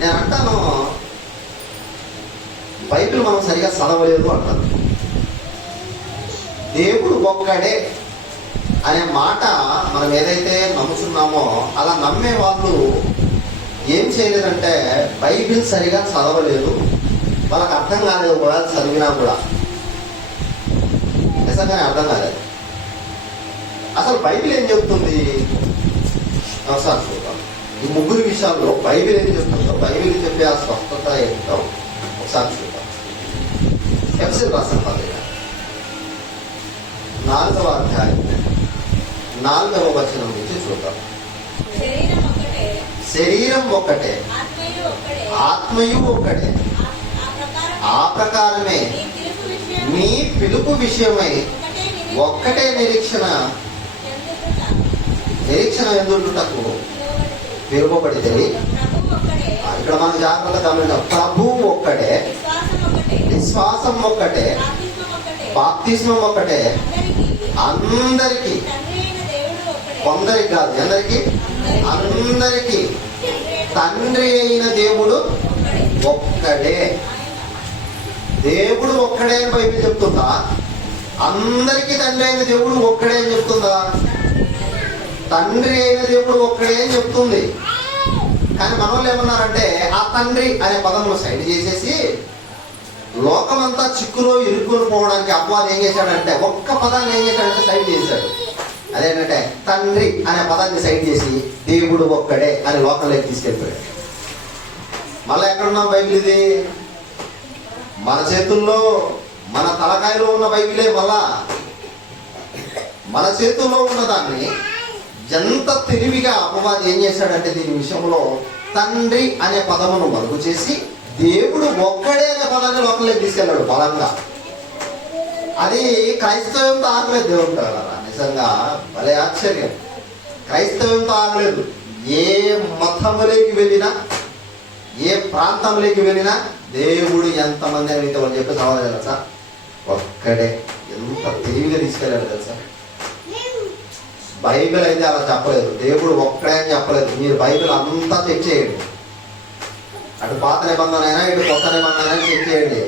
నేను అంటాను, బైబిల్ మనం సరిగా చదవలేదు అంటాను. దేవుడు ఒక్కడే అనే మాట మనం ఏదైతే నమ్ముతున్నామో అలా నమ్మే వాళ్ళు ఏం చేయలేదంటే బైబిల్ సరిగా చదవలేదు, వాళ్ళకి అర్థం కాలేదు. కూడా చదివినా కూడా నిజంగానే అర్థం కాలేదు. అసలు బైబిల్ ఏం చెప్తుంది ఒకసారి చూద్దాం. ఈ ముగ్గురు విషయాల్లో బైబిల్ ఏం చెప్తుందో, బైబిల్ చెప్పే ఆ స్పష్టత ఏంటో ఒకసారి చూద్దాం. ఎఫెసీయులకు రాసిన పత్రిక 4వ అధ్యాయం 4వ వచనం నుంచి చూద్దాం. శరీరం ఒక్కటే, ఆత్మయు ఒక్కటే. ఆ ప్రకారమే మీ పిలుపు విషయమై ఒక్కటే నిరీక్షణ ఎందుటకు పిలువబడితే. ఇక్కడ మనం జాగ్రత్తగా గమనిద్దాం. ప్రభువు ఒక్కటే, విశ్వాసం ఒక్కటే, బాప్తిస్మం ఒక్కటే. అందరికీ, కొందరికి కాదు, అందరికీ, అందరికీ తండ్రి అయిన దేవుడు ఒక్కడే. దేవుడు ఒక్కడే అని బైబిల్ చెప్తుందా? అందరికీ తండ్రి అయిన దేవుడు ఒక్కడే అని చెప్తుందా? తండ్రి అయిన దేవుడు ఒక్కడే అని చెప్తుంది. కానీ మన వాళ్ళు ఏమన్నారంటే ఆ తండ్రి అనే పదమును సైడ్ చేసేసి లోకమంతా చిక్కులో ఇరుక్కుని పోవడానికి అపవాది ఏం చేశాడంటే ఒక్క పదాన్ని ఏం చేశాడంటే సైడ్ చేశాడు. అదేంటంటే తండ్రి అనే పదాన్ని సైడ్ చేసి దేవుడు ఒక్కడే అని లోకంలోకి తీసుకెళ్ళిపోయాడు. మళ్ళీ ఎక్కడున్నాం బైబిల్? ఇది మన చేతుల్లో, మన తలకాయలో ఉన్న బైబిలే. మళ్ళా మన చేతుల్లో ఉన్నదాన్ని ఎంత తెలివిగా అపవాది ఏం చేశాడంటే దీని విషయంలో తండ్రి అనే పదమును మరుగు చేసి దేవుడు ఒక్కడే అనే పదాన్ని లోకంలోకి తీసుకెళ్ళాడు బలంగా. అది క్రైస్తవంతో ఆగలేదు. దేవుడు కదా, నిజంగా భలే ఆశ్చర్యం. క్రైస్తవంతో ఆగలేదు. ఏ మతంలోకి వెళ్ళినా, ఏ ప్రాంతంలోకి వెళ్ళినా దేవుడు ఎంతమంది అని మీతో చెప్పి సమాధానం తెలుసా? ఒక్కడే. ఎంత తెలివిగా తీసుకెళ్ళాడు తెలుసా? బైబిల్ అయితే అలా చెప్పలేదు. దేవుడు ఒక్కడే అని చెప్పలేదు. మీరు బైబిల్ అంతా చెక్ చేయండి. అటు పాత నిబంధన అయినా ఇటు కొత్త నిబంధన అయినా చెక్ చేయండి.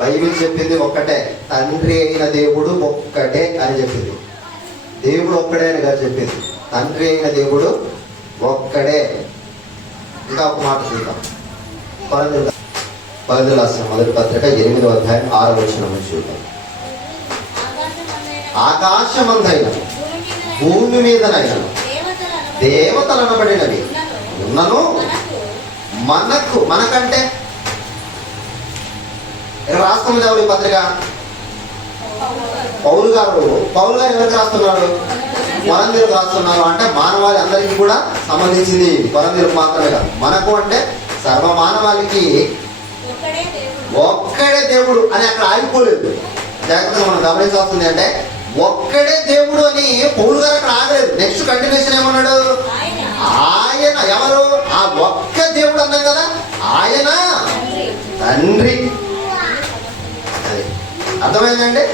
బైబిల్ చెప్పింది ఒక్కటే, తండ్రి అయిన దేవుడు ఒక్కటే అని చెప్పింది. దేవుడు ఒక్కడే అని గారు చెప్పింది. తండ్రి అయిన దేవుడు ఒక్కడే. ఇంకా ఒక మాట చూద్దాం. కొరింథీయులకు రాసిన మొదటి పత్రిక 8వ అధ్యాయం 6వ వచనం నుంచి చూద్దాం. ఆకాశమందైన భూమి మీదనైన దేవతలు అనబడినవి ఉన్నను మనకంటే ఇక్కడ రాస్తుంది ఎవరు ఈ పత్రిక? పౌలు గారు ఎవరికి రాస్తున్నాడు? కొరింథీయులకు రాస్తున్నారు. అంటే మానవాళి అందరికీ కూడా సంబంధించింది, కొరింథీయులకు మాత్రమే కాదు. మనకు అంటే సర్వ మానవాళికి ఒక్కడే దేవుడు అని అక్కడ ఆగిపోలేదు. జాగ్రత్తగా మనం గమనించాల్సింది అంటే ఒక్కడే దేవుడు అని పౌలు గారు అక్కడ ఆగలేదు. నెక్స్ట్ కంటిన్యూషన్ ఏమన్నాడు? ఆయన ఎవరు? ఆ ఒక్క దేవుడు అన్నాం కదా, ఆయన తండ్రి. అది అర్థమైందండి?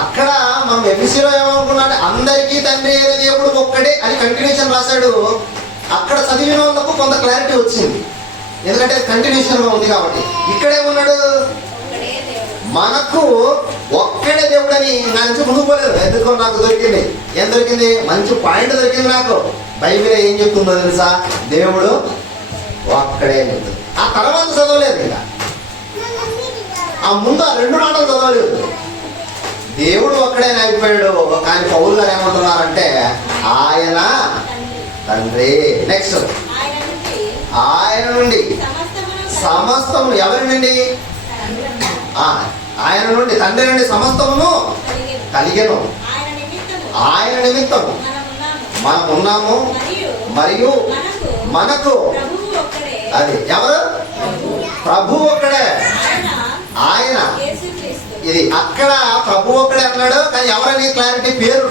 అక్కడ మనం ఎఫెసీలో ఏమనుకున్నాడు? అందరికీ తండ్రి అయిన దేవుడు ఒక్కడే అని కంటిన్యూషన్ రాశాడు. అక్కడ చదివిన వాళ్ళకు కొంత క్లారిటీ వచ్చింది, ఎందుకంటే కంటిన్యూషన్ గా ఉంది కాబట్టి. ఇక్కడేమన్నాడు? మనకు ఒక్కడే దేవుడు అని. నా నుంచి ముందుకు పోలేదు. ఎందుకో నాకు దొరికింది. ఏం దొరికింది? మంచి పాయింట్ దొరికింది నాకు. బైబిల్ ఏం చెప్తుందో తెలుసా? దేవుడు ఒక్కడే. ఆ తర్వాత చదవలేదు. ఇంకా ఆ ముందు ఆ 2 మాటలు చదవలేదు. దేవుడు ఒక్కడే అయిపోయాడు. కానీ పౌలు గారు ఏమంటున్నారంటే ఆయన తండ్రి. నెక్స్ట్ ఆయన నుండి సమస్తము. ఎవరి నుండి? ఆయన నుండి, తండ్రి నుండి సమస్తమును కలిగెను. ఆయన నిమిత్తము మనం ఉన్నాము. మరియు మనకు అది ఎవరు? ప్రభు ఒక్కడే. ఆయన. ఇది అక్కడ ప్రభు ఒక్కడే అన్నాడు, కానీ ఎవరని క్లారిటీ పేరు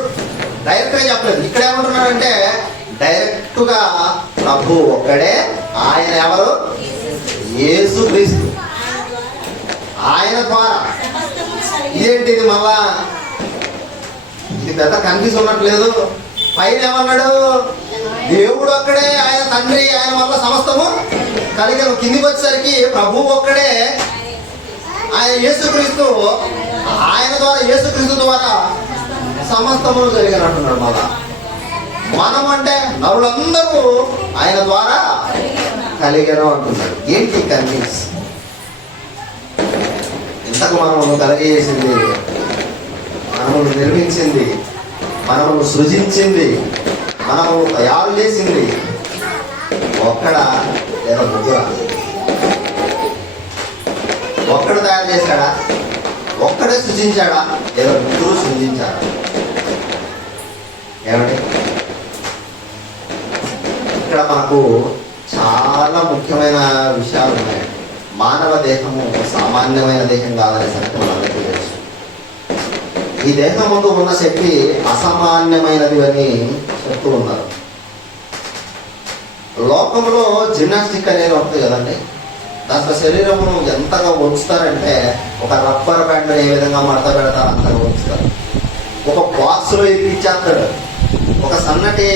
డైరెక్ట్ గా చెప్పలేదు. ఇక్కడ ఏమంటున్నాడంటే డైరెక్ట్ గా ప్రభు ఒక్కడే. ఆయన ఎవరు? యేసుక్రీస్తు. ఆయన ద్వారా. ఇదేంటిది మళ్ళా? ఇది పెద్ద కన్ఫ్యూజ్ ఉన్నట్లేదు. పైన ఏమన్నాడు? దేవుడు ఒక్కడే, ఆయన తండ్రి, ఆయన వల్ల సమస్తము కలిగను. కిందికి వచ్చేసరికి ప్రభువు ఒక్కడే, ఆయన యేసుక్రీస్తు, ఆయన ద్వారా యేసుక్రీస్తు ద్వారా సమస్తమును కలిగినట్టున్నాడు. మనం అంటే నరులందరూ ఆయన ద్వారా కలిగను అంటున్నాడు. ఏంటి కన్విన్స్? ఇంతకు మనము కలిగేసింది, మనము నిర్మించింది, మనము సృజించింది, మనము తయారు చేసింది ఒక్కడ లేదా ముగ్గురా? ఒక్కడు తయారు చేశాడా? ఒక్కడే సృజించాడా? లేదా ముగ్గురు సృజించాడా? ఏమండి, ఇక్కడ మనకు చాలా ముఖ్యమైన విషయాలు ఉన్నాయి. మానవ దేహము సామాన్యమైన దేహం కాదనే సంగతి మనందరికీ తెలుసు. ఈ దేహం ముందు ఉన్న శక్తి అసామాన్యమైనది అని చెప్తూ ఉన్నారు. లోకంలో జిమ్నాస్టిక్ అనేది ఉంటుంది కదండి. దాంట్లో శరీరమును ఎంతగా ఉంచుతారంటే, ఒక రబ్బర్ బ్యాండ్ ఏ విధంగా మడత పెడతారు అంతగా ఉంచుతారు. ఒక బాక్స్లో ఇచ్చేస్తాడు, ఒక సన్నటి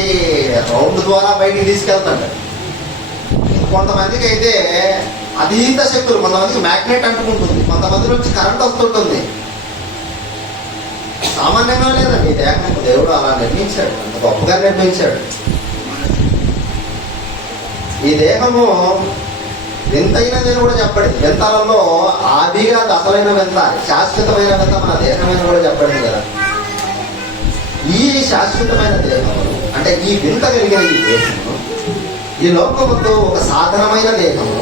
రౌండ్ ద్వారా బయటికి తీసుకెళ్తాడు. కొంతమందికి అయితే అతీత శక్తులు, కొంతమందికి మ్యాగ్నెట్ అంటుకుంటుంది, కొంతమంది నుంచి కరెంట్ వస్తుంటుంది. సామాన్యంగా లేదండి దేహం. దేవుడు అలా నిర్మించాడు, అంత గొప్పగా నిర్మించాడు. ఈ దేహము వింతైనది కూడా చెప్పండి. వింతలలో ఆదిగా అసలైన వింత, శాశ్వతమైన వింత మన దేహమైన కూడా చెప్పండి కదా. ఈ శాశ్వతమైన దేహము అంటే ఈ వింత కలిగిన ఈ దేహము, ఈ లోకముతో ఒక సాధనమైన దేహము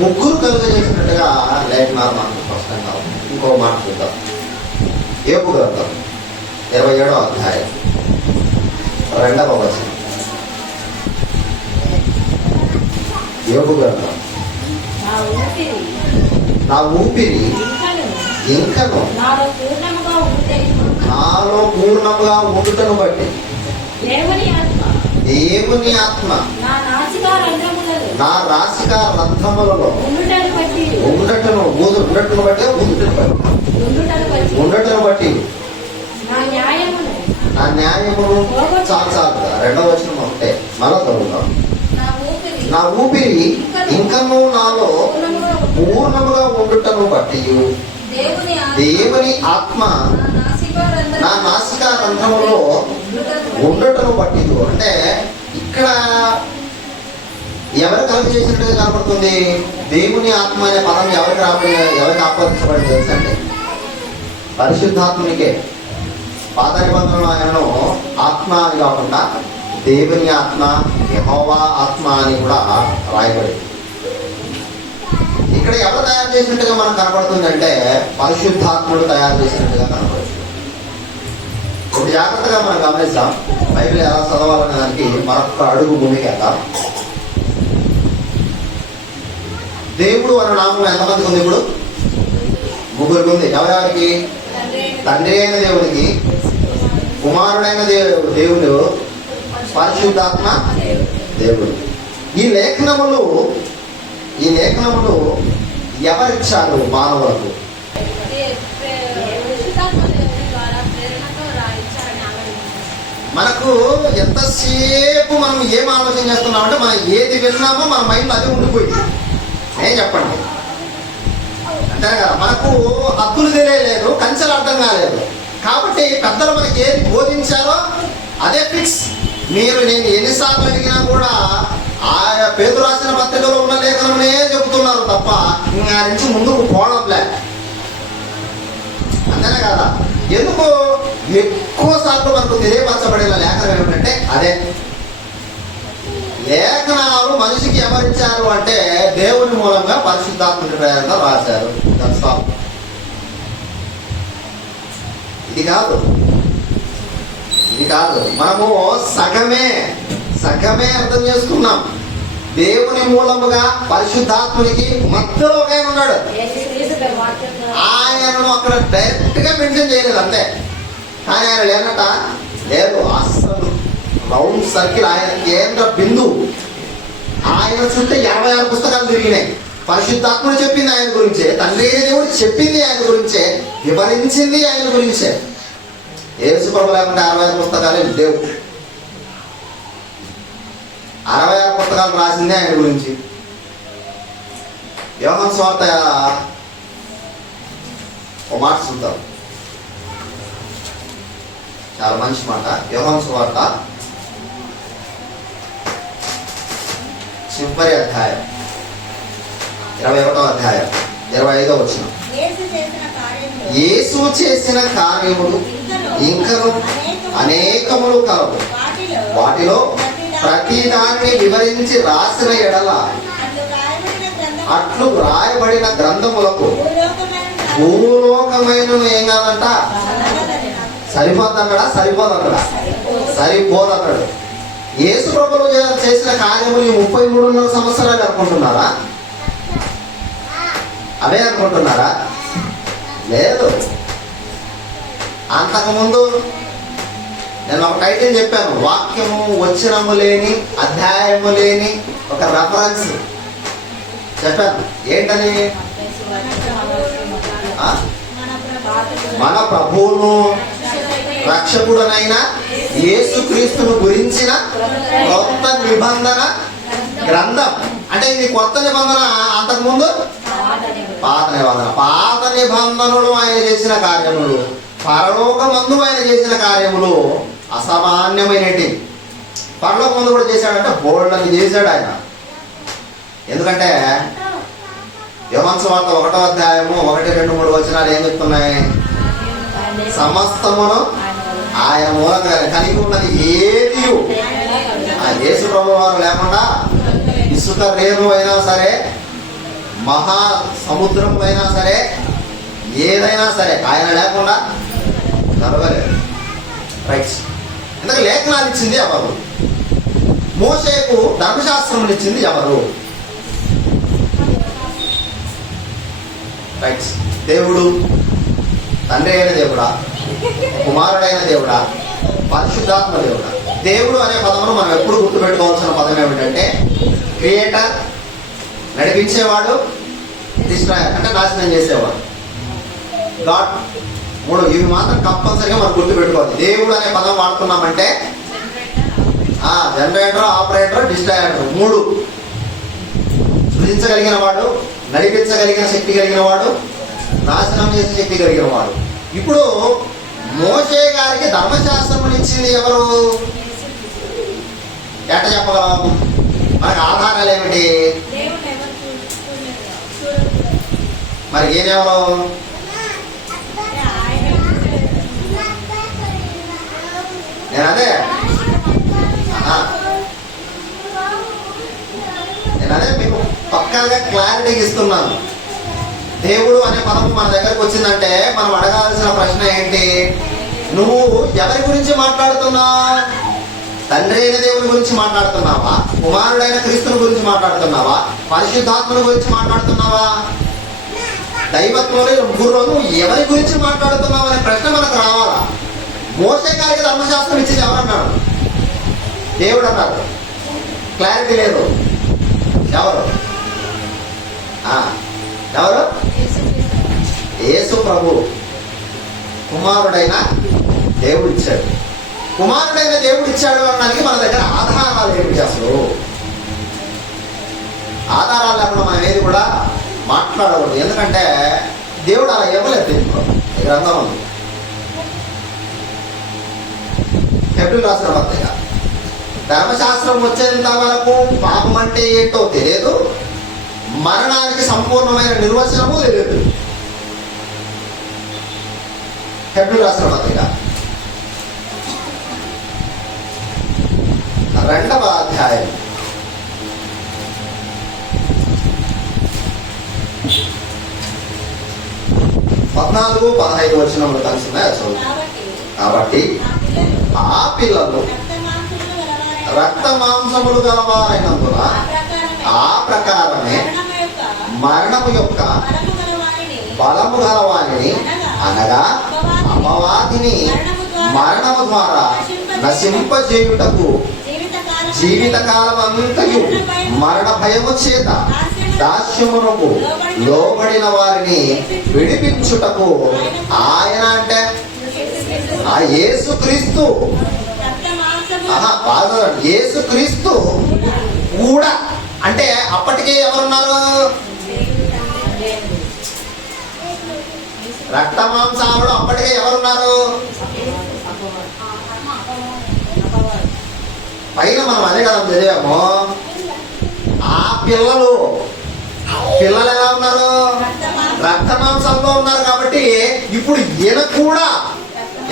ముగ్గురు కలుగజేసినట్టుగా లేఖనాలు మనకు స్పష్టంగా ఉంది. ఇంకో మాట చూద్దాం. యోబు గ్రంథం 27వ అధ్యాయం 2వ వచనం. యోబు గ్రంథం, నా ఊపిరి ఇంకను నాలో పూర్ణముగా ఉండుటను బట్టి దేవుని ఆత్మ నా నాసికా రంధ్రములలో ఉండటను బట్టి నా న్యాయమును చాలుగా. 2వ వచనం ఒకటే మళ్ళా చదువుతాం. నా ఊపిరి ఇంకను నాలో పూర్ణముగా ఉండుటను బట్టి దేవుని ఆత్మ నా నాసికా రంధ్రములో ఉండటను బట్టి. అంటే ఇక్కడ ఎవరు కలుగు చేసినట్టుగా కనపడుతుంది? దేవుని ఆత్మ అనే పదం ఎవరికి ఆపాదించబడింది తెలుసండి? పరిశుద్ధాత్మనికే. పాత నిబంధనలో ఆయనను ఆత్మ అని కాకుండా దేవుని ఆత్మ, యెహోవా ఆత్మ అని కూడా రాయబడింది. ఇక్కడ ఎవరు తయారు చేసినట్టుగా మనకు కనపడుతుంది అంటే పరిశుద్ధాత్ముడు తయారు చేసినట్టుగా కనపడుతుంది. ఒక జాగ్రత్తగా మనం గమనిస్తాం. బైబిల్ ఎలా చదవాలనే దానికి మరొక అడుగు భూమికేద్దాం. దేవుడు అన్న నామం ఎంతమందికి ఉంది? ఇప్పుడు ముగ్గురికి ఉంది. ఎవరెవరికి? తండ్రి అయిన దేవుడికి, కుమారుడైన దేవుడు, పరిశుద్ధాత్మ దేవుడు. ఈ లేఖనములు ఎవరిచ్చారు మానవులకు? మనకు ఎంతసేపు మనం ఏం ఆలోచన చేస్తున్నామంటే, మనం ఏది విన్నామో మన మైండ్లో అదే ఉండిపోయింది. ఏం చెప్పండి, అంతే కదా. మనకు హద్దులు తెలియలేదు, కంచెలు అర్థం కాలేదు. కాబట్టి పెద్దలు మనకి ఏది బోధించారో అదే ఫిక్స్. నేను ఎన్నిసార్లు అడిగినా కూడా ఆ పేతురు రాసిన పత్రికలో ఉన్న లేఖనమే చెబుతున్నారు తప్ప ఇంకా నుంచి ముందుకు పోవడంలే. అంతేనే కదా. ఎందుకు ఎక్కువ సార్లు మనకు తెలియపరచబడిన లేఖనం ఏమిటంటే అదే. లేఖనాలు మనిషికి ఎవరిచ్చారు అంటే దేవుని మూలంగా పరిశుద్ధాత్మని ప్రేరణతో రాశారు. ఇది కాదు. మనము సగమే అర్థం చేసుకున్నాం. దేవుని మూలముగా పరిశుద్ధాత్మునికి మధ్యలో ఒక ఆయన ఉన్నాడు. ఆయనను అక్కడ డైరెక్ట్ గా మెన్షన్ చేయలేదు అంతే. కానీ ఆయన లేనట లేదు. అసలు రౌండ్ సర్కిల్ ఆయన కేంద్ర బిందువు. ఆయన చుట్టూ 56 పుస్తకాలు తిరిగినాయి. పరిశుద్ధాత్ముడు చెప్పింది ఆయన గురించే, తండ్రి అయిన దేవుడు చెప్పింది ఆయన గురించే, వివరించింది ఆయన గురించే. యేసు ప్రభు లేకుండా 65 పుస్తకాలే లేవు. 66 పుస్తకాలు రాసిందే ఆయన గురించి. యోహాను సువార్త ఒక మాట చూద్దాం, చాలా మంచి మాట. యోహాను సువార్త చివరి అధ్యాయం 21వ అధ్యాయం 25వ వచనం. యేసు చేసిన కార్యములు ఇంకను అనేకములు కలవు, వాటిలో ప్రతిదాన్ని వివరించి రాసిన ఎడల అట్లు రాయబడిన గ్రంథములకు భూలోకమైన ఏం కాదంట, సరిపోద్దన్నాడా? సరిపోదన్నాడు. యేసు ప్రభువు చేసిన కార్యములు ఈ 33 సంవత్సరాలు అనుకుంటున్నారా? అవే అనుకుంటున్నారా? లేదు. అంతకుముందు నేను ఒక టైటిల్ చెప్పాను, వాక్యము వచనము లేని అధ్యాయము లేని ఒక రెఫరెన్స్ చెప్పాను. ఏంటని? మన ప్రభువును రక్షకుడనైన యేసుక్రీస్తును గురించిన కొత్త నిబంధన గ్రంథం. అంటే ఇది కొత్త నిబంధన, అంతకుముందు పాత నిబంధన. పాత నిబంధనలు ఆయన చేసిన కార్యములు, పరలోకమందు ఆయన చేసిన కార్యములు అసామాన్యమైనటి. పరలోకమందు కూడా చేశాడంటే బోల్డ్ అని చేశాడు ఆయన. ఎందుకంటే యోహాను సువార్త 1వ అధ్యాయము 1, 2, 3 వచనాలు ఏం చెప్తున్నాయి? సమస్తమును ఆయన మూలంగా కలిగి ఉన్నది ఏది ఆ యేసు ప్రభువు వారు లేకుండా ఇసుక రేణు అయినా సరే, మహా సముద్రం అయినా సరే, ఏదైనా సరే ఆయన లేకుండా జరగలేదు. రైట్. ఎందుకంటే లేఖనాలు ఇచ్చింది ఎవరు? మోషేకు ధర్మశాస్త్రం ఇచ్చింది ఎవరు? రైట్. దేవుడు తండ్రి అయిన దేవుడా, కుమారుడైన దేవుడా, పరిశుద్ధాత్మ దేవుడా? దేవుడు అనే పదమును మనం ఎప్పుడు గుర్తుపెట్టుకోవాల్సిన పదం ఏమిటంటే క్రియేటర్, నడిపించేవాడు, డిస్ట్రాయర్ అంటే నాశనం చేసేవాడు, గాడ్. 3 ఇవి మాత్రం కంపల్సరీగా మనం గుర్తుపెట్టుకోవాలి. దేవుడు అనే పదం వాడుతున్నామంటే జనరేటర్, ఆపరేటర్, డిస్ట్రాయర్ 3 సృజించగలిగిన వాడు, నడిపించగలిగిన శక్తి కలిగిన వాడు, నాశనం చేసే శక్తి కలిగిన వాడు. ఇప్పుడు మోషే గారికి ధర్మశాస్త్రం ఇచ్చింది ఎవరు? ఎట్ట చెప్పగలం? మనకు ఆధారాలు ఏమిటి? మరి ఈయనెవరు? నేను అదే మీకు పక్కాగా క్లారిటీ ఇస్తున్నాను. దేవుడు అనే పదం మన దగ్గరకు వచ్చిందంటే మనం అడగాల్సిన ప్రశ్న ఏంటి? నువ్వు ఎవరి గురించి మాట్లాడుతున్నావు? తండ్రి అయిన దేవుని గురించి మాట్లాడుతున్నావా? కుమారుడైన క్రీస్తుని గురించి మాట్లాడుతున్నావా? పరిశుద్ధాత్మని గురించి మాట్లాడుతున్నావా? దైవత్వంలో నువ్వు ఎవరి గురించి మాట్లాడుతున్నావు అనే ప్రశ్న మనకు రావాలా? మోషే గారికి ధర్మశాస్త్రం ఇచ్చింది ఎవరన్నాడు? దేవుడు అన్నాడు. క్లారిటీ లేదు. ఎవరు? ఎవరు? యేసు ప్రభు కుమారుడైన దేవుడు ఇచ్చాడు. కుమారుడైన దేవుడు ఇచ్చాడు అనడానికి మన దగ్గర ఆధారాలు ఏమిటి? అసలు ఆధారాలు లేకుండా మనం ఏది కూడా మాట్లాడకూడదు. ఎందుకంటే దేవుడు అలా ఇవ్వలేదు. దీంట్లో ఈ గ్రంథం ఉంది. హెబ్రీయులకు రాసిన పత్రిక, ధర్మశాస్త్రం వచ్చేంత వరకు పాపం అంటే ఏంటో తెలియదు, మరణానికి సంపూర్ణమైన నిర్వచనము తెలియదు. హెబ్రీయులకు రాసిన పత్రిక 2వ అధ్యాయం 14-15 వచనములు కలిసి ఉన్నాయి. కాబట్టి ఆ పిల్లలు రక్త మాంసములు గలవారైనందున ఆ ప్రకారమే మరణము యొక్క బలము గలవారిని అనగా అపవాదిని మరణము ద్వారా నశింపజేయుటకు జీవితకాలం అంతయు మరణ భయము చేత దాస్యమునకు లోబడిన వారిని విడిపించుటకు ఆయన అంటే ఆ యేసుక్రీస్తు యేసుక్రీస్తు కూడా అంటే అప్పటికే ఎవరున్నారు? రక్త మాంసాలలో అప్పటికే ఎవరున్నారు? పైన మనం అదే కదా చదివాము. ఆ పిల్లలు ఎలా ఉన్నారు? రక్త మాంసాలతో ఉన్నారు. కాబట్టి ఇప్పుడు ఈయన కూడా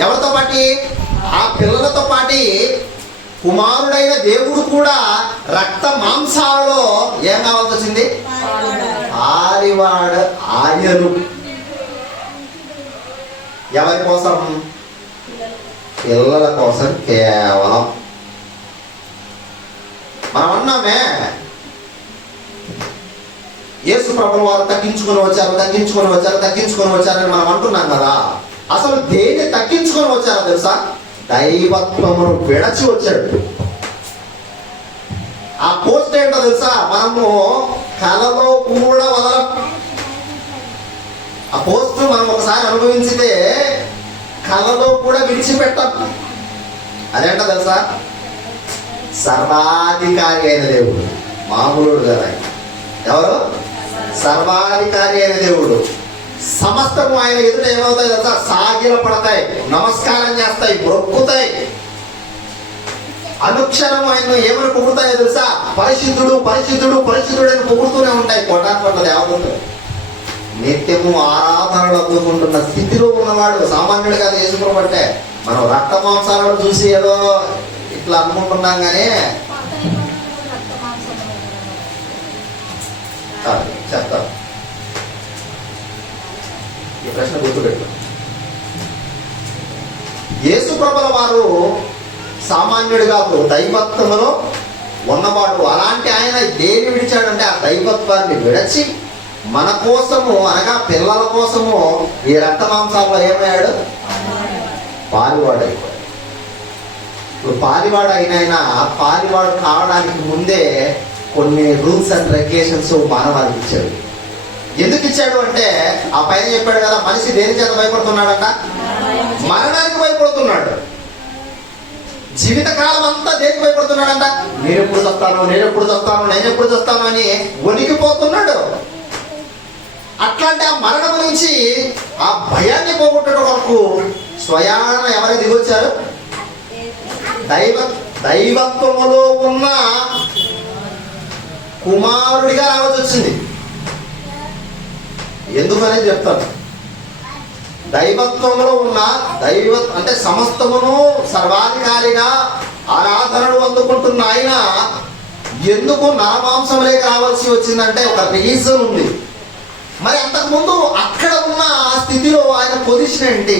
ఎవరితో పాటి? ఆ పిల్లలతో పాటి కుమారుడైన దేవుడు కూడా రక్త మాంసాలలో ఏం కావాల్సి వచ్చింది? ఆలివాడ ఆయను. ఎవరి కోసం? పిల్లల కోసం కేవలం. మనం అన్నామే యేసు ప్రభువు వారు తగ్గించుకొని వచ్చారని మనం అంటున్నాం కదా. అసలు దేన్ని తగ్గించుకొని వచ్చారో తెలుసా? దైవత్వమును విడచి వచ్చాడు. ఆ పోస్ట్ ఏంటో తెలుసా? మనము కలలో కూడా వదలం. ఆ పోస్ట్ మనం ఒకసారి అనుభవించితే కలలో కూడా విడిచిపెట్టాం. అదేంటో తెలుసా? సర్వాధికారి అయిన దేవుడు, మామూలుడు కదా. ఎవరు? సర్వాధికారి అయిన దేవుడు. సమస్తము ఆయన ఎదుట ఏమవుతాయి తెలుసా? సాగిల పడతాయి, నమస్కారం చేస్తాయి, మొక్కుతాయి. అనుక్షణం ఆయన ఏమని పొగుడుతాయో తెలుసా? పరిశుద్ధుడు పరిశుద్ధుడు పరిశుద్ధుడు అని పొగుడుతూనే ఉంటాయి. కొట్టాపట్ల దేవతలు నిత్యము ఆరాధనలు అందుకుంటున్న స్థితిలో ఉన్నవాడు సామాన్యుడు కాదు యేసుప్రభు అంటే. మనం రక్త మాంసాలను చూసి ఏదో ఇట్లా అనుకుంటున్నాం కానీ చెప్తాను. ఈ ప్రశ్న గుర్తుపెట్టు. యేసుప్రభుల వారు సామాన్యుడు కాదు, దైవత్వములో ఉన్నవాడు. అలాంటి ఆయన దేని విడిచాడంటే ఆ దైవత్వాన్ని విడచి మన కోసము అనగా పిల్లల కోసము ఈ రక్త మాంసాల్లో ఏమయ్యాడు? పాలివాడైపోయాడు. ఇప్పుడు పాలివాడు అయినా పాలివాడు కావడానికి ముందే కొన్ని రూల్స్ అండ్ రెగ్యులేషన్స్ మానవానికి ఇచ్చాడు. ఎందుకు ఇచ్చాడు అంటే ఆ పైన చెప్పాడు కదా, మనిషి దేని చేత భయపడుతున్నాడంట? మరణానికి భయపడుతున్నాడు. జీవితకాలం అంతా దేనికి భయపడుతున్నాడంట? నేనెప్పుడు చస్తాను అని వణికిపోతున్నాడు. అట్లాంటి ఆ మరణం నుంచి ఆ భయాన్ని పోగొట్టడం వరకు స్వయాన ఎవరు దిగొచ్చారు? దైవత్వములో ఉన్న కుమారుడిగా రావాల్సి వచ్చింది. ఎందుకనేది చెప్తాను. దైవత్వంలో ఉన్న అంటే సమస్తమును సర్వాధికారిగా ఆరాధనలు అందుకుంటున్న ఆయన ఎందుకు నరమాంసంలోకి రావాల్సి వచ్చిందంటే ఒక రీజన్ ఉంది. మరి అంతకుముందు అక్కడ ఉన్న స్థితిలో ఆయన పొజిషన్ ఏంటి?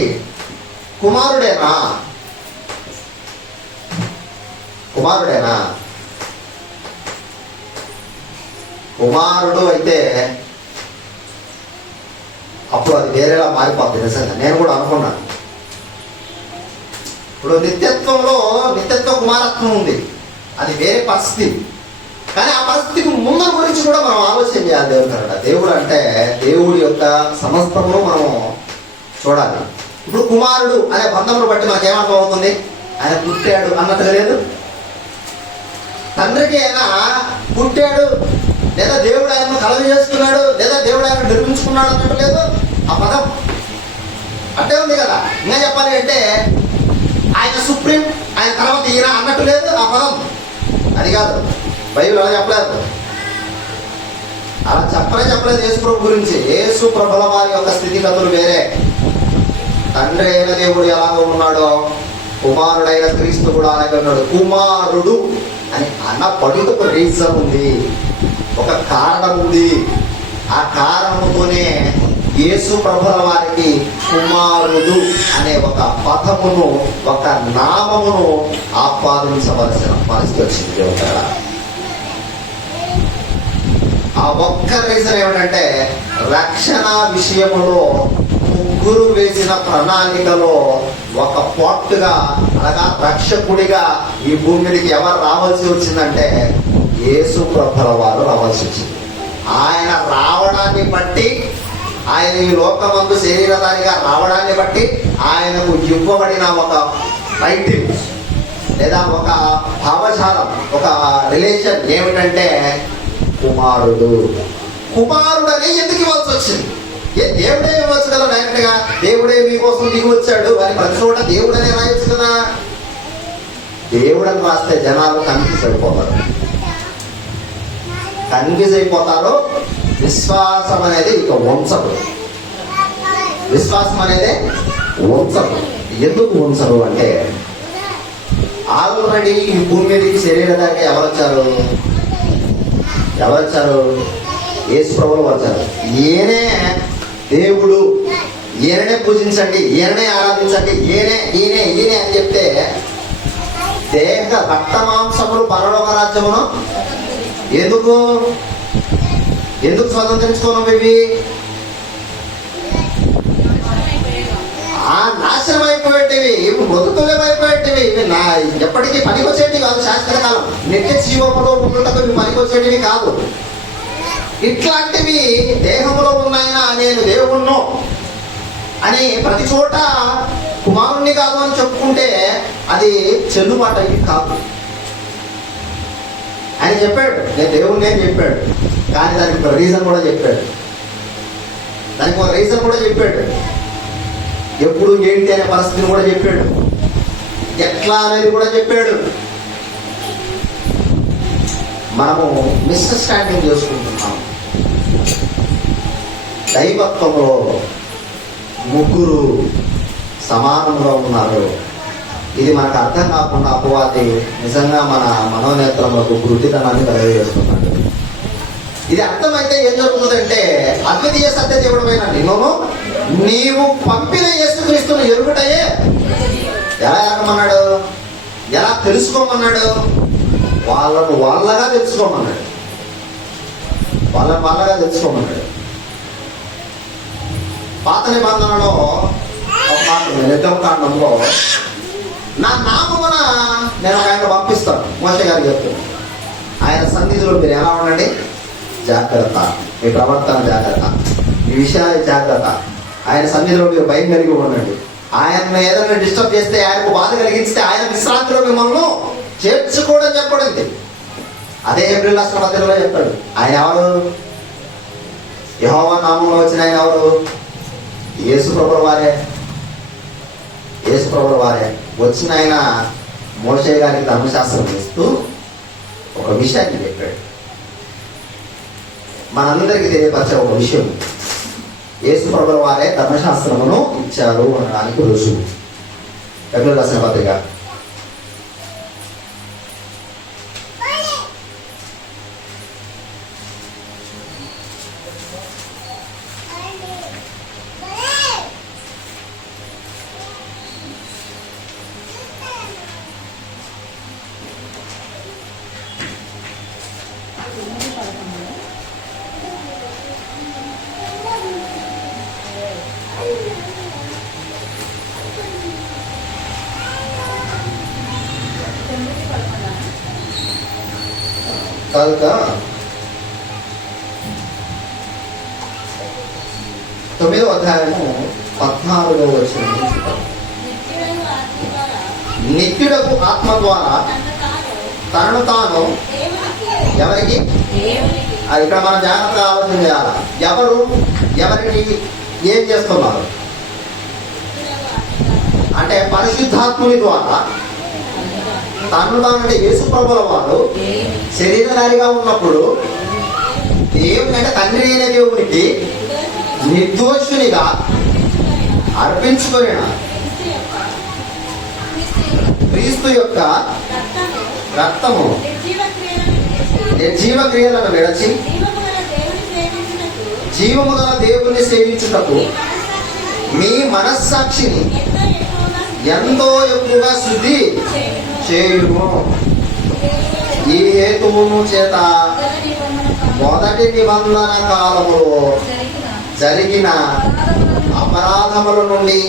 కుమారుడేనా? కుమారుడు అయితే అప్పుడు అది వేరేలా మారిపోతుంది. నిజంగా నేను కూడా అనుకున్నాను. ఇప్పుడు నిత్యత్వ కుమారత్వం ఉంది, అది వేరే పరిస్థితి. కానీ ఆ పరిస్థితికి ముందు గురించి కూడా మనం ఆలోచన చేయాలి. దేవుడు అంటే దేవుడి యొక్క సమస్తమును మనం చూడాలి. ఇప్పుడు కుమారుడు అనే బంధమును బట్టి మనకు ఏమర్థం అవుతుంది? ఆయన పుట్టాడు అన్నట్టుగా లేదు. తండ్రికి అయినా పుట్టాడు, లేదా దేవుడు ఆయనను కలవ చేసుకున్నాడు, లేదా దేవుడు ఆయన నిర్మించుకున్నాడు అన్నట్టు లేదు. ఆ పదం అట్టే ఉంది కదా. ఇంకా చెప్పాలి అంటే ఆయన సుప్రీం, ఆయన తర్వాత ఈయన అన్నట్టు లేదు ఆ పదం. అది కాదు, బైబిల్ అలా చెప్పలేదు. అలా చెప్పలేదు యేసుప్రభు గురించి. యేసుప్రభుల వారి యొక్క స్థితిగతులు వేరే. తండ్రి అయిన దేవుడు ఎలాగో ఉన్నాడో కుమారుడైన క్రీస్తు కూడా అలాగే ఉన్నాడు. కుమారుడు అని అన్నప్పటికీ ఒక రీజన్ ఉంది, ఒక కారణం ఉంది. ఆ కారణముతోనే యేసు ప్రభుల వారికి కుమారుడు అనే ఒక పదమును, ఒక నామమును ఆపాదించవలసిన పరిస్థితి వచ్చింది. దేవుడా, ఆ ఒక్క రీజన్ ఏమిటంటే రక్షణ విషయములో ముగ్గురు వేసిన ప్రణాళికలో ఒక పార్ట్గా అనగా రక్షకుడిగా ఈ భూమి మీదకి ఎవరు రావాల్సి వచ్చిందంటే యేసు ప్రభుల వారు రావాల్సి వచ్చింది. ఆయన రావడాన్ని బట్టి, ఆయన ఈ లోకమందు శరీరధారిగా రావడాన్ని బట్టి ఆయనకు ఇవ్వబడిన ఒక టైటిల్, లేదా ఒక భావజాలం, ఒక రిలేషన్ ఏమిటంటే కుమారుడు. కుమారుడు అని ఎందుకు ఇవ్వాల్సి వచ్చింది? దేవుడే ఇవ్వచ్చు కదా డైరెక్ట్ గా, దేవుడే మీకోసం దిగి వచ్చాడు అని ప్రతి చోట దేవుడు అని రాయొచ్చు కదా. దేవుడు అని రాస్తే జనాలు కన్ఫ్యూజ్ అయిపోతారు. విశ్వాసం అనేది ఇక ఉంచరు. విశ్వాసం అనేది ఉంచరు. ఎందుకు ఉంచరు అంటే ఆల్రెడీ ఈ భూమి మీదకి శరీరదాకా ఎవరు వచ్చారు? యేసు ప్రభువు వచ్చారు. ఈయనే దేవుడు, ఈయననే పూజించండి, ఈయననే ఆరాధించండి, ఈయనే అని చెప్తే దేహ రక్త మాంసములు పరలోక రాజ్యమును ఎందుకు స్వతంత్రించుకోను? ఇవి నాశనం అయిపోయేటివి, ఇవి మృతులమైపోయేటివి, ఇవి ఎప్పటికీ పనికొచ్చేటివి కాదు. శాశ్వత కాలం నిత్య జీవములో ఉండుటకు ఇవి పనికొచ్చేటివి కాదు. ఇట్లాంటివి దేహంలో ఉన్నాయన నేను దేవుణ్ణు అని ప్రతి చోట కుమారుణ్ణి కాదు అని చెప్పుకుంటే అది చెల్లుబాటు అయ్యి కాదు. ఆయన చెప్పాడు నేను దేవుణ్ణి అని చెప్పాడు, కానీ దానికి ఒక రీజన్ కూడా చెప్పాడు. ఎప్పుడు ఏంటి అనే పరిస్థితిని కూడా చెప్పాడు, ఎట్లా అనేది కూడా చెప్పాడు. మనము మిస్అండర్స్టాండింగ్ చేసుకుంటున్నాం. దైవత్వంలో ముగ్గురు సమానంగా ఉన్నారు. ఇది మనకు అర్థం కాకుండా అపవాది నిజంగా మన మనోనేత్రములకు గుడ్డితనాన్ని కలగజేస్తున్నాడు. ఇది అర్థమైతే ఏం జరుగుతుందంటే అద్వితీయ సత్య దేవుడమైన నీవు పంపిన యేసుక్రీస్తును ఎరుగుటయే ఎలా ఎరగమన్నాడు? ఎలా తెలుసుకోమన్నాడు? వాళ్ళగా తెలుసుకోమన్నాడు. పాత నిబంధనలో ఒక మాట నిర్గమకాండంలో నా నామమున నేను ఒక ఆయన పంపిస్తాను మోషే గారికి చెప్తున్నాను. ఆయన సన్నిధిలో మీరు ఎలా ఉండండి? జాగ్రత్త, మీ ప్రవర్తన జాగ్రత్త, మీ విషయాలు జాగ్రత్త. ఆయన సన్నిధిలో మీరు భయం కలిగి ఉండండి. ఆయన ఏదైనా డిస్టర్బ్ చేస్తే, ఆయనకు బాధ కలిగిస్తే ఆయన విశ్రాంతిలో మిమ్మల్ని చేర్చుకోవడం చెప్పడింది. అదే ఏప్రిల్ రాష్ట్ర పత్రికలో చెప్పాడు. ఆయన ఎవరు? యెహోవా నామంలో వచ్చిన ఆయన ఎవరు? యేసు ప్రభువు వారే. వచ్చిన ఆయన మోషే గారికి ధర్మశాస్త్రం ఇస్తూ ఒక విషయాన్ని చెప్పాడు. మనందరికీ తెలియపరిచే ఒక విషయం, యేసు ప్రభువు వారే ధర్మశాస్త్రమును ఇచ్చారు అనడానికి రుజువు. ఏప్రిల్ రాసిన పత్రిక కనుక 9వ అధ్యాయము 14వ వచనం, నిత్యుడకు ఆత్మ ద్వారా తనను తాను ఎవరికి? ఇక్కడ మనం జాగ్రత్తగా ఆలోచన చేయాలి. ఎవరికి ఏం చేస్తున్నారు అంటే పరిశుద్ధాత్ముని ద్వారా తను తానంటే యేసు ప్రభువుల వారు శరీరధారిగా ఉన్నప్పుడు దేవుని అంటే తండ్రి అయిన దేవునికి నిర్దోషునిగా అర్పించుకుని క్రీస్తు యొక్క రక్తము నిర్జీవ క్రియలను విడచి జీవము గల దేవుని సేవించుటకు మీ మనస్సాక్షిని ఎంతో ఎక్కువగా శుద్ధి చేయుము. ఈ హేతువును చేత మొదటి నిబంధన కాలములో జరిగిన అపరాధముల నుండి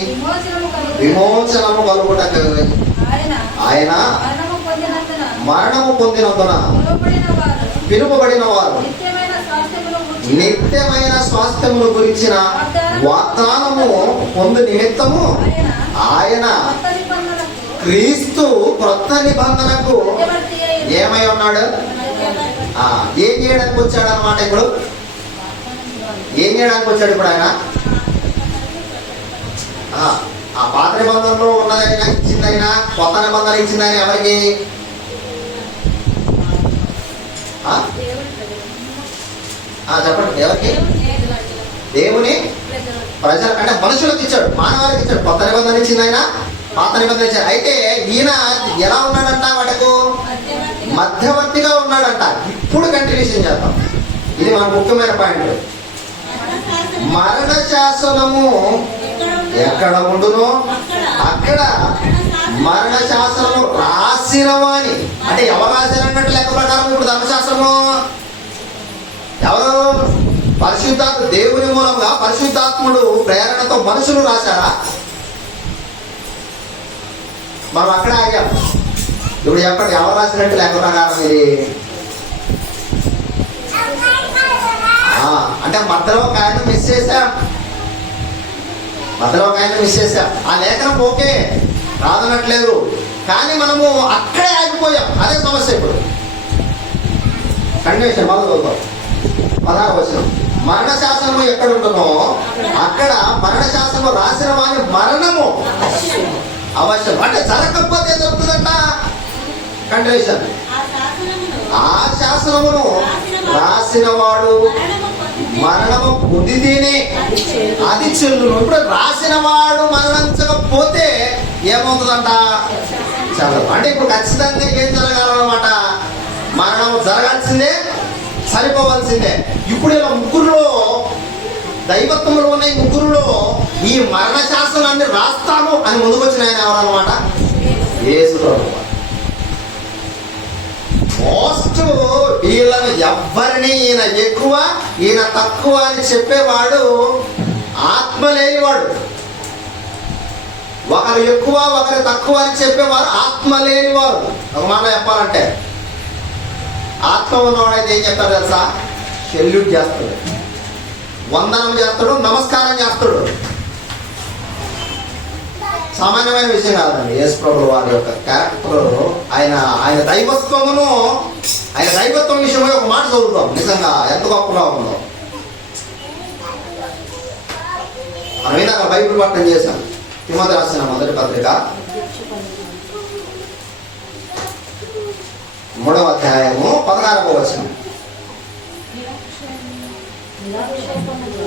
విమోచనము కలుగుటకు ఆయన మరణము పొందినందున పిలువబడిన వారు నిత్యమైన స్వాస్థ్యమును గురించిన వాగ్దానము పొందు నిమిత్తము ఆయన క్రీస్తు క్రొత్త నిబంధనకు ఏమై ఉన్నాడు? ఏం చేయడానికి వచ్చాడు అన్నమాట. ఇప్పుడు ఏం చేయడానికి వచ్చాడు ఇప్పుడు ఆయన? ఆ పాత నిబంధనలో ఉన్నదైనా ఇచ్చిందైనా కొత్త నిబంధన ఇచ్చిందని ఎవరికి? చెప్పండి, ఎవరికి? దేవుని ప్రజలు అంటే మనుషులకు ఇచ్చాడు, మానవాళికి ఇచ్చాడు. కొత్త నిబంధన ఇచ్చింది ఆయన, పాత నిబంధన ఇచ్చాడు. అయితే ఈయన ఎలా ఉన్నాడంట? వాటికు మధ్యవర్తిగా ఉన్నాడంట. ఇప్పుడు కంటిన్యూషన్ చేద్దాం, ఇది మన ముఖ్యమైన పాయింట్. మరణ శాసనము ఎక్కడ ఉండునో అక్కడ మరణ శాసనము రాసినవాని. అంటే ఎవరు రాశారన్నట్టు లెక్క ప్రకారం ఇప్పుడు ధర్మశాస్త్రము ఎవరు? పరిశుద్ధాత్మ, దేవుని మూలంగా పరిశుద్ధాత్ముడు ప్రేరణతో మనుషులు రాశారా? మనం అక్కడ ఆగాం. ఇప్పుడు చెప్పండి, ఎవరు రాసినట్టు లెక్క ప్రకారం ఇది? అంటే మధ్యలో ఒక ఆయన మిస్ చేశాం, ఆ లేఖనం ఓకే రాదనట్లేదు, కానీ మనము అక్కడే ఆగిపోయాం. అదే సమస్య. ఇప్పుడు కంటిన్యూషన్ మొదలు 16వ వచనం. మరణ శాసనము ఎక్కడ ఉంటుందో అక్కడ మరణ శాసనము రాసిన వారి మరణము అవశ్యం. అంటే జరగకపోతే జరుగుతుందంట. కంటిన్యూషన్. ఆ శాసనమును రాసిన వాడు మరణము పొందితేనే అది చెల్లును. ఇప్పుడు రాసిన వాడు మరణించకపోతే ఏమవుతుందంట? చల్లదు. అంటే ఇప్పుడు ఖచ్చితంగా ఏం జరగాలన్నమాట? మరణం జరగాల్సిందే, సరిపోవాల్సిందే. ఇప్పుడు ఇలా ముగ్గురులో దైవత్వంలో ఉన్న ఈ ముగ్గురులో ఈ మరణ శాసనాన్ని రాస్తాను అని ముందుకొచ్చిన ఆయన ఎవరన్నమాట? యేసుప్రభువు. మోస్ట్ వీళ్ళను ఎవ్వరిని ఈయన ఎక్కువ ఈయన తక్కువ అని చెప్పేవాడు ఆత్మ లేనివాడు. ఒకరు ఎక్కువ ఒకరు తక్కువ అని చెప్పేవారు ఆత్మ లేనివారు. ఒక మాట చెప్పాలంటే, ఆత్మ ఉన్నవాడైతే ఏం చెప్తాడు తెలుసా? సెల్యూట్ చేస్తాడు, వందనం చేస్తాడు, నమస్కారం చేస్తాడు. సామాన్యమైన విషయం కాదండి. యేసుప్రభువు వారి యొక్క క్యారెక్టర్, ఆయన దైవత్వమును, ఆయన దైవత్వం విషయమై ఒక మాట చదువుతాం. నిజంగా ఎంత గొప్పగా ఉందో. మనం ఇందాక బైబిల్ పట్టణం చేశాం. తిమోతి రాసిన మొదటి పత్రిక 3వ అధ్యాయము 16వ వచనం.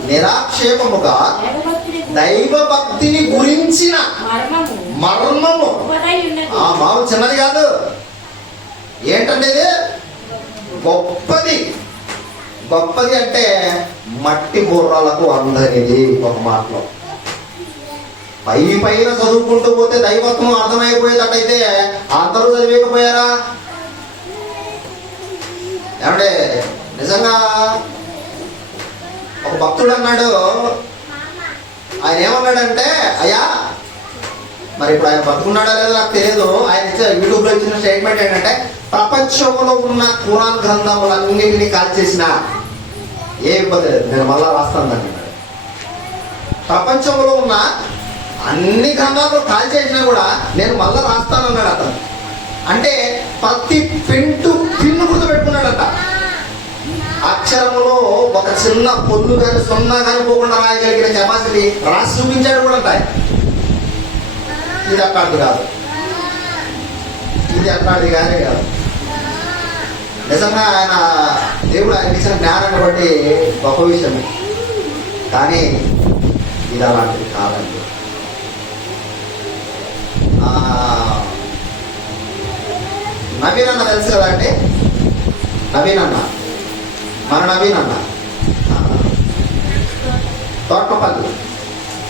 నిరాక్షేపముగా దైవ భక్తిని గురించిన మర్మము. మామూలు చిన్నది కాదు. ఏంటంటే ఇది గొప్పది. గొప్పది అంటే మట్టి బుర్రలకు అందనిది. ఒక మాటలో పైన చదువుకుంటూ పోతే దైవత్వం అర్థమైపోయేటట్టయితే అందరూ చదివేకపోయారా? ఏమంటే నిజంగా ఒక భక్తుడు అన్నాడు, ఆయన ఏమన్నాడంటే, అయ్యా మరి ఇప్పుడు ఆయన బతుకున్నాడా లేదో నాకు తెలియదు. ఆయన యూట్యూబ్లో ఇచ్చిన స్టేట్మెంట్ ఏంటంటే, ప్రపంచంలో ఉన్న ఖురాన్ గ్రంథములన్నింటినీ కాల్చేసిన ఏ ఇబ్బంది లేదు, నేను మళ్ళా రాస్తాను అన్నాడు. ప్రపంచంలో ఉన్న అన్ని గ్రంథాలు కాల్చేసినా కూడా నేను మళ్ళా రాస్తానన్నాడు అతను. అంటే ప్రతి పిన్ను గుర్తు పెట్టుకున్నాడట. అక్షరములో ఒక చిన్న పొల్లు కానీ సున్నా కానీ పోకుండా రాయగలిగిన కెపాసిటీ రాసి చూపించాడు కూడా అంట. ఇది అట్లాంటిది కాదు, ఇది అట్లాంటిది కానీ కాదు. నిజంగా ఆయన దేవుడు ఆయన ఇచ్చిన జ్ఞానాన్ని బట్టి గొప్ప విషయం, కానీ ఇది అలాంటిది కాదండి. నవీన్ అన్న తెలుసు కదా అండి? నవీన్ అన్న, మన నవీన్ అన్న తోటపల్లి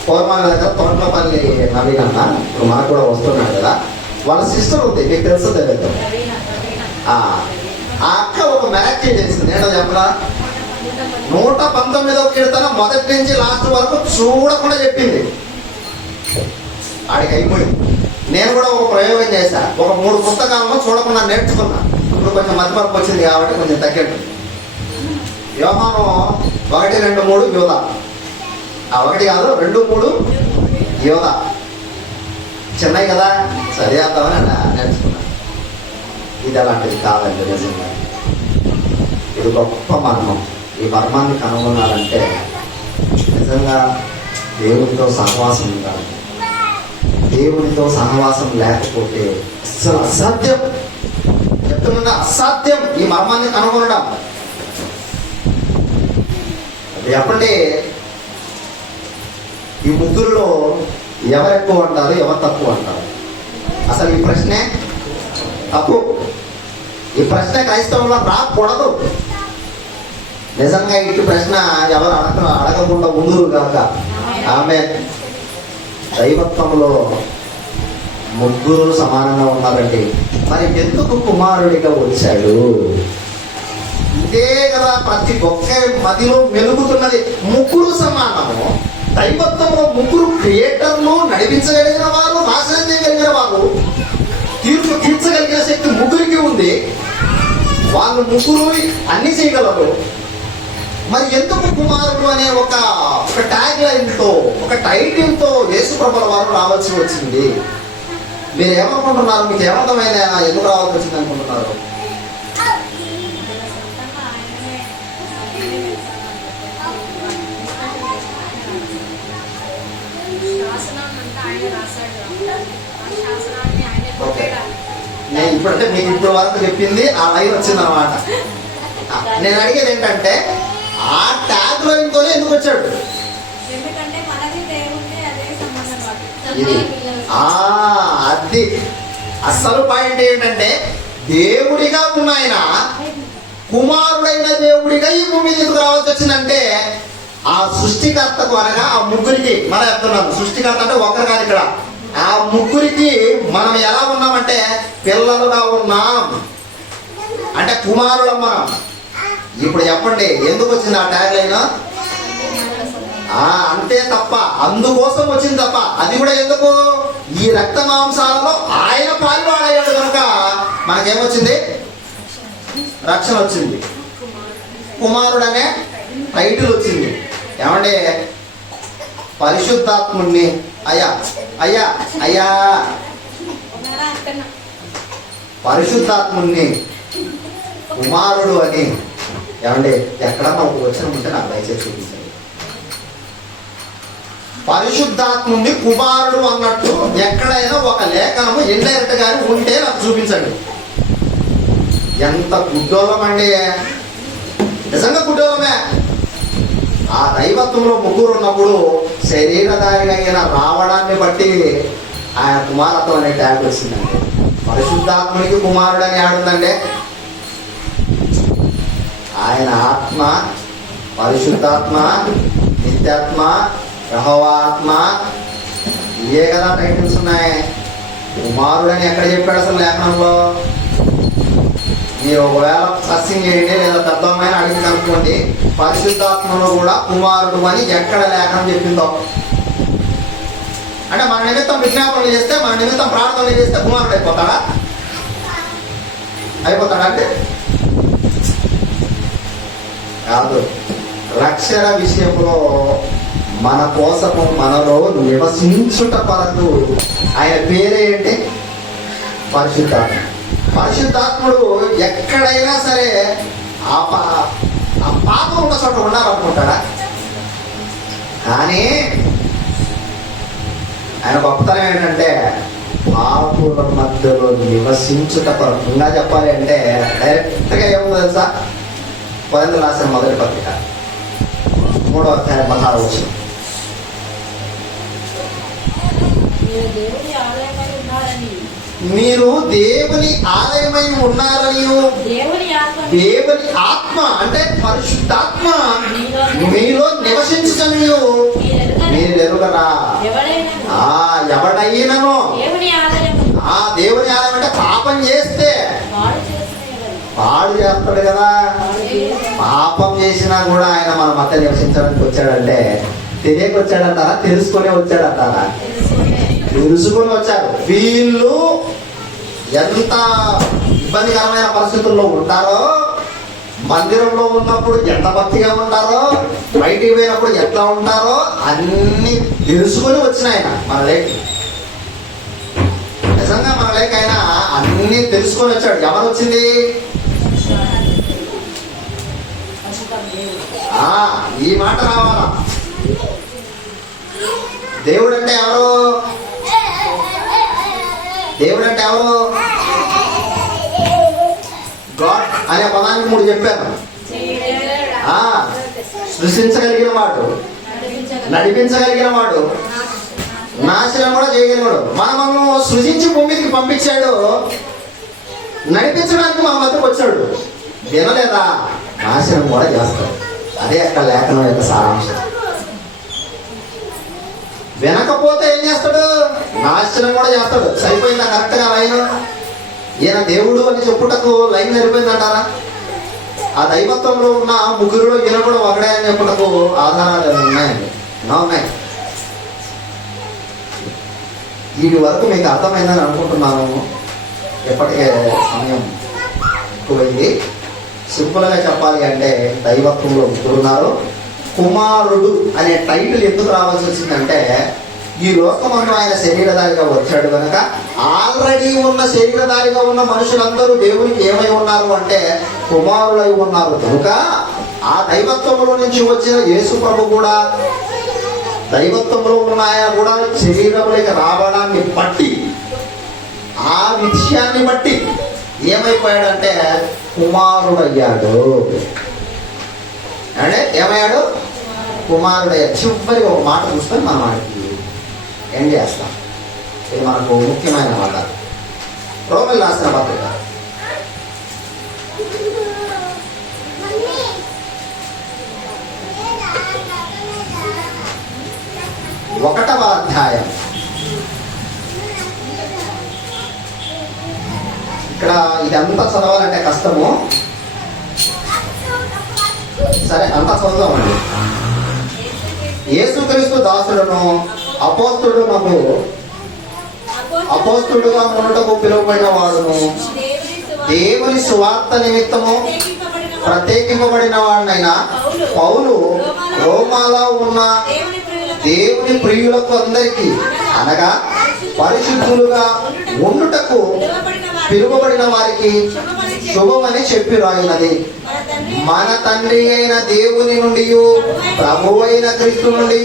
కోరమాల దగ్గర తోటపల్లి నవీన్ అన్న ఇప్పుడు మనకు కూడా వస్తున్నాడు కదా. వాళ్ళ సిస్టర్ ఉంది, మీకు తెలుసు తెలియదు. ఆ అక్క ఒక మ్యారేజ్ చేసింది. ఏంటో చెప్పరా? 119వ కీర్తన మొదటి నుంచి లాస్ట్ వరకు చూడకుండా చెప్పింది. ఆడికి అయిపోయింది. నేను కూడా ఒక ప్రయోగం చేశా. ఒక 3 పుస్తకాలను చూడకుండా నేర్చుకున్నా. ఇప్పుడు కొంచెం మతిమరుపు వచ్చింది కాబట్టి కొంచెం తగ్గట్టు. యోహాను 1, 2, 3 యోధ. 1 కాదు 2, 3 యోధ. చిన్నవి కదా చదివేద్దామని అలా నేర్చుకున్నాను. ఇది అలాంటిది కాదండి. నిజంగా ఇది గొప్ప మర్మం. ఈ మర్మాన్ని కనుగొనాలంటే నిజంగా దేవునితో సహవాసం ఉండాలి. దేవునితో సహవాసం లేకపోతే అస్సలు అసాధ్యం. చెప్తున్నా అసాధ్యం ఈ మర్మాన్ని కనుగొనడం. అది చెప్పండి, ఈ ముగ్గురులో ఎవరు ఎక్కువ అంటారు, ఎవరు తక్కువ అంటారు? అసలు ఈ ప్రశ్నే తప్పు. ఈ ప్రశ్న క్రైస్తవంలో రాకూడదు. నిజంగా ఇటు ప్రశ్న ఎవరు అడగకుండా ఉందురు కాక. ఆమె దైవత్వంలో ముగ్గురు సమానంగా ఉన్నారండి. మరి ఎందుకు కుమారుడిగా వచ్చాడు? ఇదే కదా ప్రతి ఒక్క మదిలో మెలుగుతున్నది. ముగ్గురు సమానము. దైవత్వంలో ముగ్గురు క్రియేటర్లు, నడిపించగలిగిన వారు, నాశనం చేయగలిగిన వారు, తీర్పు తీర్చగలిగిన శక్తి ముగ్గురికి ఉంది. వాళ్ళు ముగ్గురు అన్ని చేయగలరు. మరి ఎందుకు కుమారుడు అనే ఒక ట్యాగ్ లైన్తో, ఒక టైటిల్తో యేసుప్రభుల వారు రావాల్సి వచ్చింది? మీరు ఏమనుకుంటున్నారు? మీకు ఏమర్థమైనా ఎందుకు రావాల్సి వచ్చింది అనుకుంటున్నారు? నేను ఇప్పుడంటే మీకు ఇప్పుడు వరకు చెప్పింది ఆ లైన్ వచ్చిందనమాట. నేను అడిగేది ఏంటంటే ఆ ట్యాగ్ లైన్తోనే ఎందుకు వచ్చాడు? అది అసలు పాయింట్ ఏంటంటే దేవుడిగా ఉన్న ఆయన కుమారుడైన దేవుడిగా ఈ భూమి మీద ఎందుకు రావాల్సి వచ్చిందంటే ఆ సృష్టికర్తకు, అనగా ఆ ముగ్గురికి, మనం చెప్తున్నాం సృష్టికర్త అంటే ఒకరు కాదు ఇక్కడ, ఆ ముగ్గురికి మనం ఎలా ఉన్నామంటే పిల్లలుగా ఉన్నాం, అంటే కుమారులం మనం. ఇప్పుడు చెప్పండి ఎందుకు వచ్చింది ఆ ట్యాగ్ లైన్? అంతే తప్ప, అందుకోసం వచ్చింది తప్ప. అది కూడా ఎందుకు? ఈ రక్త మాంసాలలో ఆయన పాల్వాడయ్యాడు కనుక మనకేమొచ్చింది? రక్షణ వచ్చింది. కుమారుడు అనే టైటిల్ వచ్చింది. ఏమంటే పరిశుద్ధాత్ముడిని అయ్యా అయ్యా అయ్యా పరిశుద్ధాత్ముడిని కుమారుడు అని ఏమంటే ఎక్కడన్నా ఒక వచనం ఉంటే నాకు దయచేసి చూపించండి. పరిశుద్ధాత్ముడిని కుమారుడు అన్నట్టు ఎక్కడైనా ఒక లేఖనము ఇండైరెక్ట్ గా ఉంటే నాకు చూపించండి. ఎంత గుడ్డోళం అండి, నిజంగా గుడ్డోళమే. ఆ దైవత్వంలో ముగ్గురు ఉన్నప్పుడు శరీరధారిగా రావడాన్ని బట్టి ఆయన కుమారత్వం అనే ట్యాగ్ వచ్చిందండి. పరిశుద్ధాత్మునికి కుమారుడు అని ఆడుందండి. ఆయన ఆత్మ, పరిశుద్ధాత్మ, నిత్యాత్మ, యెహోవాత్మ, ఇవే కదా టైటిల్స్ ఉన్నాయి. కుమారుడు అని ఎక్కడ చెప్పాడు అసలు లేఖనంలో? మీరు ఒకవేళ సర్చింగ్ చేయండి లేదా పెద్దమైన అడిగి కనుక్కోండి, పరిశుద్ధాత్మలో కూడా కుమారుడు అని ఎక్కడ లేఖనం చెప్పిందో. అంటే మన నిమిత్తం విజ్ఞాపనలు చేస్తే, మన నిమిత్తం ప్రార్థనలు చేస్తే కుమారుడు అయిపోతాడా? అయిపోతాడా అంటే కాదు. రక్షణ విషయంలో మన కోసము మనలో నివసించుట కొరకు ఆయన పేరే ఏంటి? పరిశుద్ధాత్మ. పరిశుద్ధాత్ముడు ఎక్కడైనా సరే ఆ పాపం ఉన్న చోట ఉండాలనుకుంటాడా? కానీ ఆయన గొప్పతనం ఏంటంటే పాపుల మధ్యలో నివసించుట కొరకు. ఇంకా చెప్పాలి అంటే డైరెక్ట్గా ఏముందో తెలుసా? కొరింథీయులకు రాసిన మొదటి పత్రిక 3వ అధ్యాయం 16వ వచనం. మీరు దేవుని ఆలయమై ఉన్నారని, దేవుని ఆత్మ అంటే పరిశుద్ధాత్మ మీలో నివసించని మీరు ఎరుగరా? ఎవడైనను ఆ దేవుని ఆలయం అంటే పాపం చేస్తే పాడు చేస్తాడు కదా. పాపం చేసినా కూడా ఆయన మన మధ్య నివసించడానికి వచ్చాడంటే తెలియక వచ్చాడంటారా? తెలుసుకునే వచ్చాడంటారా? తెలుసుకుని వచ్చారు. వీళ్ళు ఎంత ఇబ్బందికరమైన పరిస్థితుల్లో ఉంటారో, మందిరంలో ఉన్నప్పుడు ఎంత భక్తిగా ఉంటారో, బయటికి పోయినప్పుడు ఎట్లా ఉంటారో అన్ని తెలుసుకొని వచ్చిన ఆయన మన లేఖ. నిజంగా మన లేకైనా అన్ని తెలుసుకొని వచ్చాడు. ఎవరు వచ్చింది? ఈ మాట రావాలా. దేవుడు అంటే ఎవరు? దేవుడు అంటే ఎవరు? గాడ్ అనే పదానికి 3 చెప్పాను. సృష్టించగలిగిన వాడు, నడిపించగలిగిన వాడు, నాశనం కూడా చేయగలిగాడు. మనము సృజించి భూమికి పంపించాడు, నడిపించడానికి మన మధ్యకు వచ్చాడు. వినలేదా? నాశనం కూడా చేస్తాడు. అదే అక్కడ లేఖనం యొక్క సారాంశం. వినకపోతే ఏం చేస్తాడు? నాశనం కూడా చేస్తాడు. సరిపోయిందా కరెక్ట్గా లైన్? ఈయన దేవుడు అని చెప్పుటకు లైన్ సరిపోయిందంటారా? ఆ దైవత్వంలో ఉన్న ముగ్గురులో ఈయన కూడా ఒకడే అని చెప్పుటకు ఆధారాలు ఉన్నాయండి. ఉన్నాయి. వీటి వరకు మీకు అర్థమైందని అనుకుంటున్నాను. ఎప్పటికే సమయం ఎక్కువైంది. సింపుల్గా చెప్పాలి అంటే దైవత్వంలో ముగ్గురున్నారు. కుమారుడు అనే టైటిల్ ఎందుకు రావాల్సి వచ్చిందంటే, ఈ లోకమందు ఆయన శరీరధారిగా వచ్చాడు కనుక ఆల్రెడీ ఉన్న శరీరధారిగా ఉన్న మనుషులందరూ దేవునికి ఏమై ఉన్నారు అంటే కుమారులై ఉన్నారు కనుక ఆ దైవత్వంలో నుంచి వచ్చిన యేసు ప్రభు కూడా దైవత్వంలో ఉన్న ఆయన కూడా శరీరంలోకి రావడాన్ని బట్టి, ఆ విషయాన్ని బట్టి ఏమైపోయాడంటే కుమారుడయ్యాడు. అంటే ఏమయ్యాడు? కుమారుడయ్యాడు. చివరికి ఒక మాట చూసుకొని మనం వాడికి ఏం చేస్తాం. ఇది మనకు ముఖ్యమైన మాట. రోమన్ రాసిన పత్రిక 1వ అధ్యాయం. ఇక్కడ ఇదంతా చదవాలంటే కష్టము. సరే, అంతా చదువుదామండి. యేసుక్రీస్తు దాసులను అపోస్తుడుగా ఉన్నటకు పిలువబడిన వాడును, దేవుని సువార్త నిమిత్తము ప్రత్యేకింపబడిన వాడినైనా పౌలు రోమాలో ఉన్న దేవుని ప్రియులకు అందరికీ, అనగా పరిశుద్ధులుగా ఉండుటకు పిలువబడిన వారికి శుభమని చెప్పి రాయినది. మన తండ్రి అయిన దేవుని నుండి ప్రభువు అయిన క్రీస్తు నుండి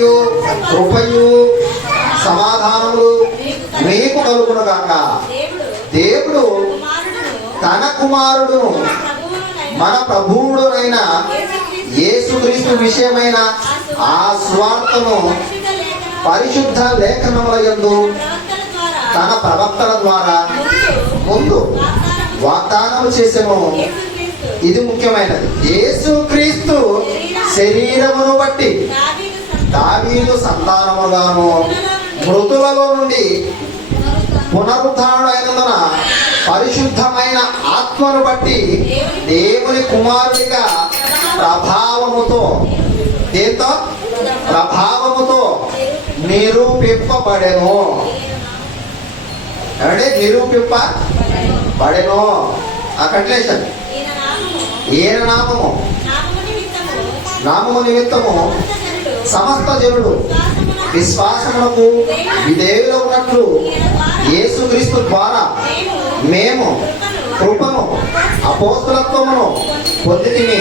కృపయు సమాధానములు మీకు కలుగునుగాక. దేవుడు తన కుమారుడును మన ప్రభువుడునైన యేసుక్రీస్తు విషయమైన ఆ స్వార్థను పరిశుద్ధ లేఖనముల యందు తన ప్రవక్తల ద్వారా ముందు వాగ్దానం చేసెను. ఇది ముఖ్యమైనది. యేసుక్రీస్తు శరీరమును బట్టి దావీదు సంతానముగాను మృతులలో నుండి పునరుద్ధానుడైనందున పరిశుద్ధమైన ఆత్మను బట్టి దేవుని కుమారుడిగా ప్రభావముతో నిరూపింపబడెను. అంటే నిరూపింపబడెను. ఆ కంటిన్యూషన్. ఈయన నామము నిమిత్తము సమస్త జనుడు విశ్వాసములకు విధేయులు ఉన్నట్లు యేసుక్రీస్తు ద్వారా మేము కృపను అపోస్తలత్వమును పొందితిమి.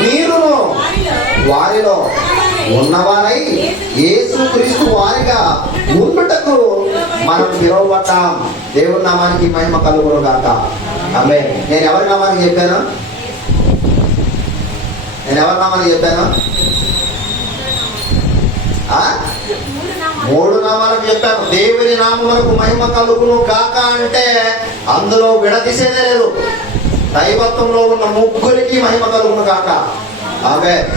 మీరును వారిలో ఉన్నవారై యేసుక్రీస్తు వారిగా ఉండుటకు మనం పిలువబడ్డాం. దేవుని నామానికి మహిమ కలుగును గాక. ఆమేన్. నేను ఎవరి నామానికి చెప్పాను? 3 నామాలకు చెప్పాను. దేవుని నామములకు మహిమ కలుగును గాక అంటే అందులో విడదీసేదే లేదు. దైవత్వంలో ఉన్న ముగ్గురికి మహిమ కలుగును గాక. ఆమేన్.